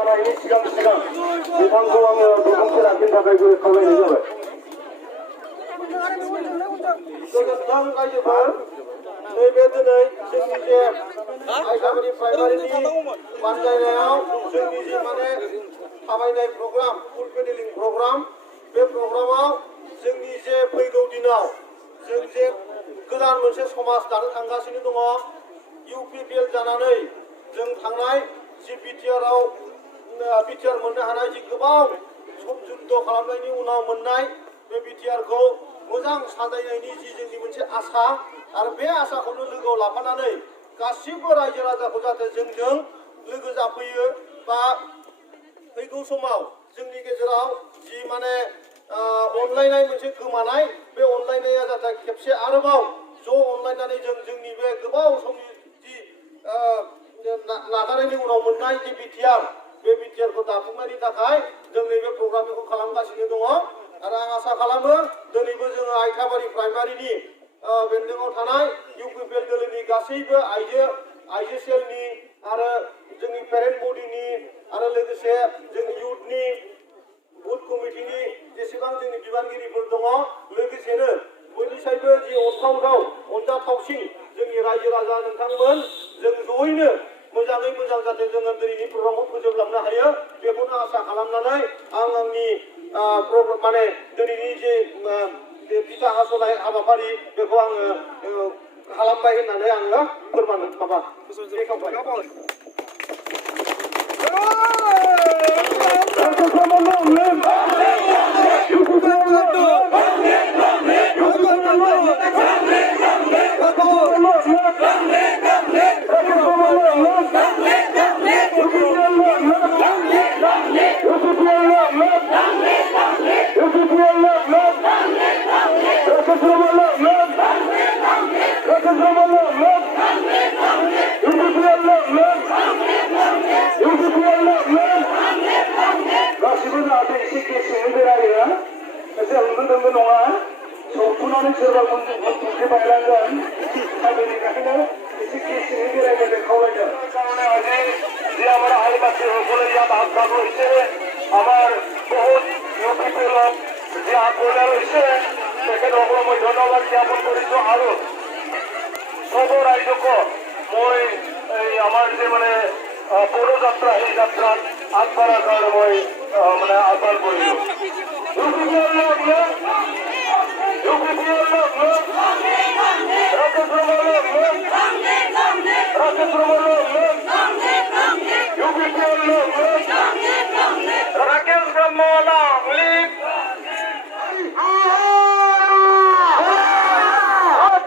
하나님이 시간 이 방송하며 녹음실 앞에 가까이 가봐야 되죠. 다음 가지고 नैबेदिनै जोंनि जे आइखाबारि प्राइमारिनि बानजायनायाव जोंनि जे माने थाबायनाय प्रग्राम फुल पेडेलिं प्रग्राम बे प्रग्रामाव जोंनि जे फैगौ दिनाव जों जे गोदान मोनसे समाज दानो थांगासिनो दङ इउपिपिएल जानानै जों थांनाय जि बिटिआरआव बिटिआर मोननो हानाय जि गोबां सम जुद्ध खालामनायनि उनाव मोननाय बे बिटिआरखौ मोजां साजायनायनि जि जोंनि मोनसे आसा आरो बे आसाखौनो लोगोआव लाफानानै गासिबो रायजो राजाखौ जाहाथे जोंजों लोगो जाफैयो बा फैगौ समाव जोंनि गेजेराव जि माने अनलायनाय मोनसे गोमानाय बे अनलायनाया जाहाथे खेबसे आरोबाव ज' अनलायनानै जों जोंनि बे गोबाव समनि जि नाजानायनि उनाव मोननाय जि बिटिआर बे बिटिआरखौ दाफुंनायनि थाखाय जों नैबे प्रग्रामखौ खालामगासिनो दङ आरो आं आसा खालामो दिनैबो जोङो आइखाबारि प्राइमारिनि बेन्दोङाव थानाय इउपिपिएल दोलोनि गासैबो आइजो सेलनि आरो जोंनि पेरेन्ट बडिनि आरो लोगोसे जोंनि इउथनि बुथ कमिटिनि जेसेबां जोंनि बिबानगिरिफोर दङ लोगोसेनो बयनिसायबो जि अनजाथावसिन जोंनि रायजो राजा नोंथांमोन जों जयैनो मोजाङै मोजां जाहाथे जोङो दिनैनि प्रग्रामखौ फोजोबलांनो हायो बेखौनो आसा खालामनानै आं आंनि माने दिनैनि जे बिथा हास'नाय हाबाफारि बेखौ आङो खालामबाय होननानै आङो फोरमान माबा बेखेवबाय सौथुनानै सोरबा मोनसे बायलांगोन दा बेनिखायनो एसे गेसेङै बेरायनो खावलायदों যে আমরা আদিবাসী সকলে ভাগ ভাগ হয়েছে আমার বহুত ইউপিপিএল যে আন্দোলন হয়েছে তেখেতসকলক মই ধন্যবাদ জ্ঞাপন কৰিছো আৰু সব ৰাইজক মই আমাৰ যে মানে পৌৰযাত্ৰা এই যাত্ৰাত আগবঢ়াৰ কাৰণে মই মানে আহ্বান কৰিছো Rakesh Brahmana, please.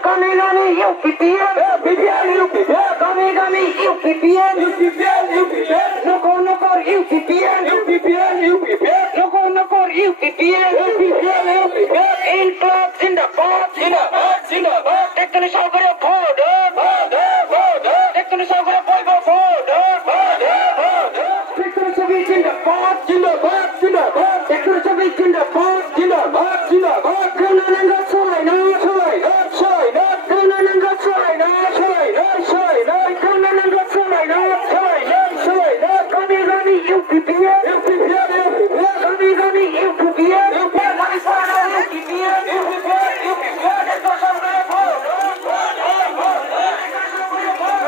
Gami gami UPPL, UPPL, UPPL, gami gami UPPL, UPPL, UPPL, noko noko UPPL, UPPL, UPPL, noko noko UPPL, UPPL, UPPL, Inkılap zindabad, zindabad, zindabad, teknik savgıya vote, vote, vote, teknik savgıya vote, vote, vote, vote, teknik savgıya zindabad, zindabad, zindabad, teknik savgıya zindabad, zindabad, zindabad, kınanınga soyna, soyna, soyna, kınanınga soyna, soyna, soyna, kınanınga soyna, soyna, soyna, gami gami UPPL, UPPL, UPPL, gami gami UPPL, UPPL, gami sana UPPL, UPPL, UPPL, teknik savgıya vote, vote, vote, teknik savgıya vote.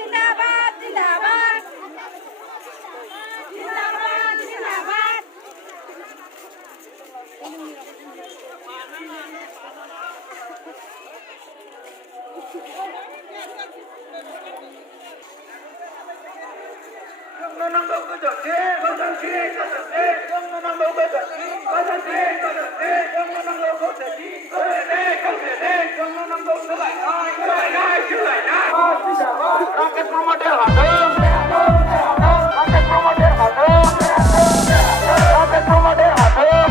जिंदाबाद जिंदाबाद जिंदाबाद जिंदाबाद Rakyat promoter hadir. Rakyat promoter hadir. Rakyat promoter hadir.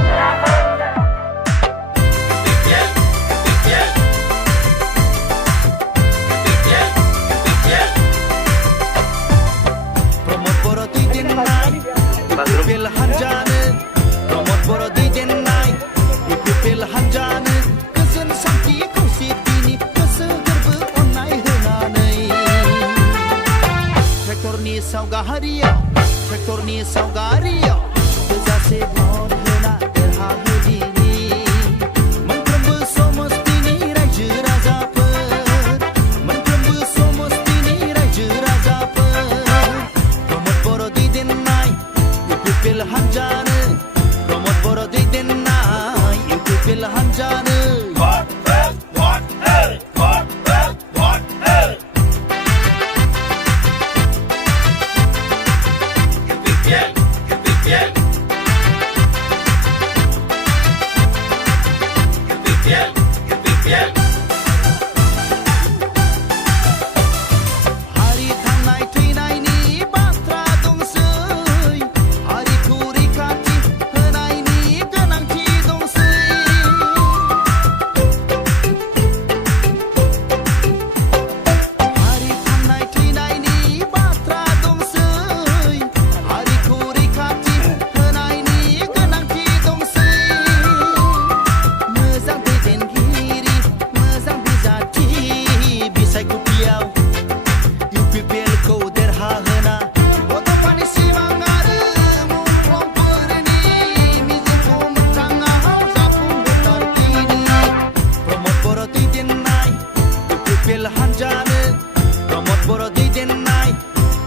ट्रेक्टरनि सावगारियाव थोजासे भट होना देरहाहोदिनि मोनफ्रोमबो समस्तिनि रायजो राजाफोर प्रमद बर' दैदेननाय इउपिपिएल हान्जानो प्रमद बर' दैदेननाय इउपिपिएल हान्जानो हारि थांनाय थैनायनि बाथ्रा दंसै हारिखौ रैखाथि होनायनि गोनांथि दंसै हारि थांनाय थैनायनि बाथ्रा दंसै हारिखौ रैखाथि होनायनि गोनांथि दंसै मोजां दैदेनगिरि मोजां बिजाथि बिसायख'थियाव इउपिपिएलखौ देरहाहोना गथ'फोरनि सिमां आरो मुंख्लंफोरनि मिजिंखौ मोगथाङाव जाफुंहोथारदिनि प्रमद बर' दैदेननाय इउपिपिएल हान्जानो प्रमद बर' दैदेननाय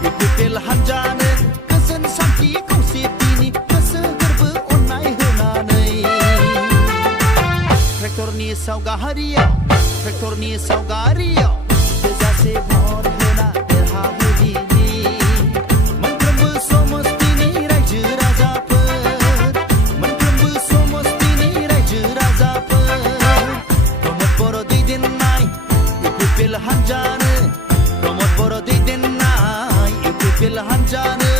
इउपिपिएल हान्जानो गोजोन सान्थि खौसेथिनि गोसो गोरबो अननाय होनानै ट्रेक्टरनि सावगारियाव थोजासे भट होना देरहाहोदिनि मोनफ्रोमबो समस्तिनि रायजो राजाफोर प्रमद बर' दैदेननाय इउपिपिएल हान्जानो प्रमद बर' दैदेननाय इउपिपिएल हान्जानो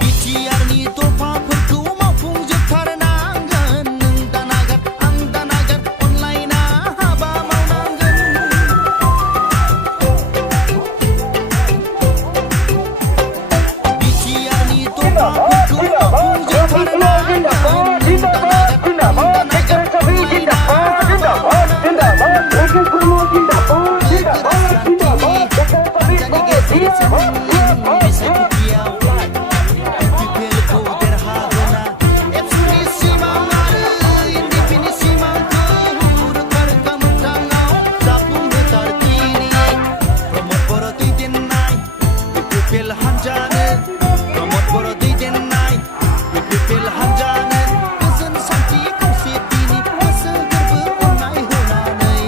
बिटिआरनि दफाफोरखौ मावफुंजोबथारनांगोन नों दानागार आं दानागार अनलायना हाबा मावनांगोन बिटिआरनि दफाफोरखौ मावफुंजोबथारनांगोन नों दानागार आं दानागार अनलायना हाबा हान्जानि गेजेरजों बिसायख'थियाव इउपिपिएलखौ देरहाहोना एबसुनि सिमां आरो एनडिपिनि सिमांखौ रोखा रोखा मोगथाङाव जाफुंहोथारदिनि प्रमद बर' दैदेननाय इउपिपिएल हान्जानो प्रमद बर' दैदेननाय इउपिपिएल हान्जानो गोजोन सान्थि खौसेथिनि गोसो गोरबो अननाय होनानै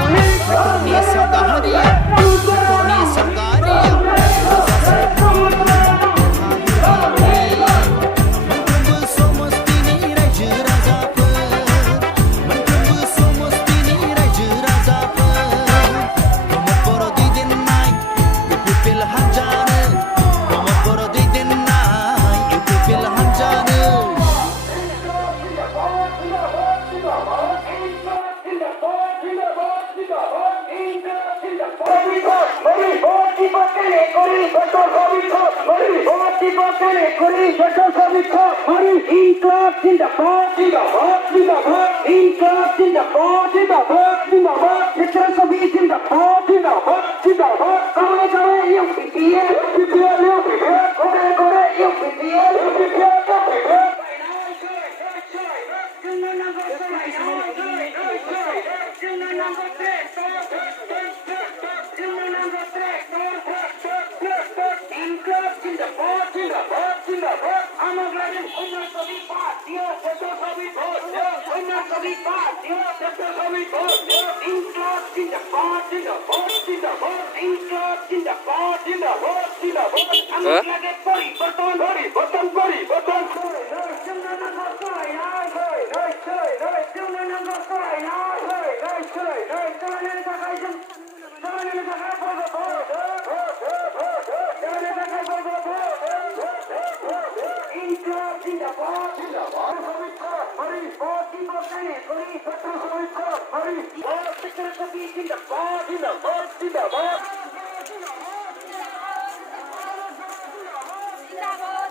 ट्रेक्टरनि सावगारियाव थोजासे भट होना देरहाहोदिनि मोनफ्रोमबो समस्तिनि रायजो राजाफोर प्रमद बर' दैदेननाय इउपिपिएल हान्जानो प्रमद बर' दैदेननाय इउपिपिएल हान्जानो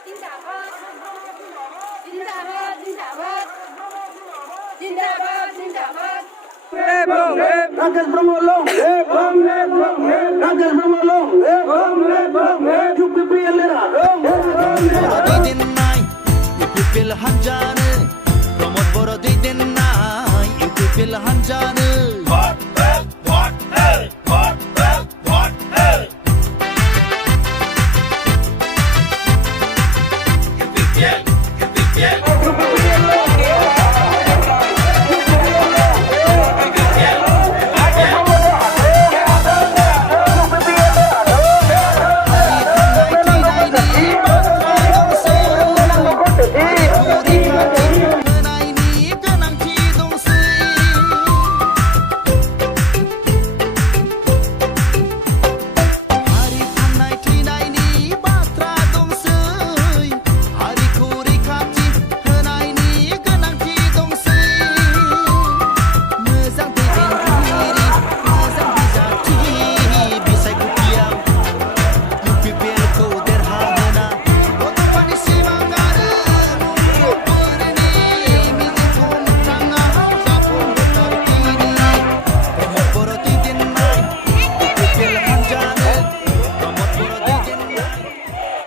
जिंदाबाद जिंदाबाद जिंदाबाद राकेश ब्रह्मलो राकेश ब्रह्मलो UPPLera দিদিনাই ইউপিপিএল হানজানো প্রমোদ বড় দিদিনাই ইউপিপিএল হানজানো UPPL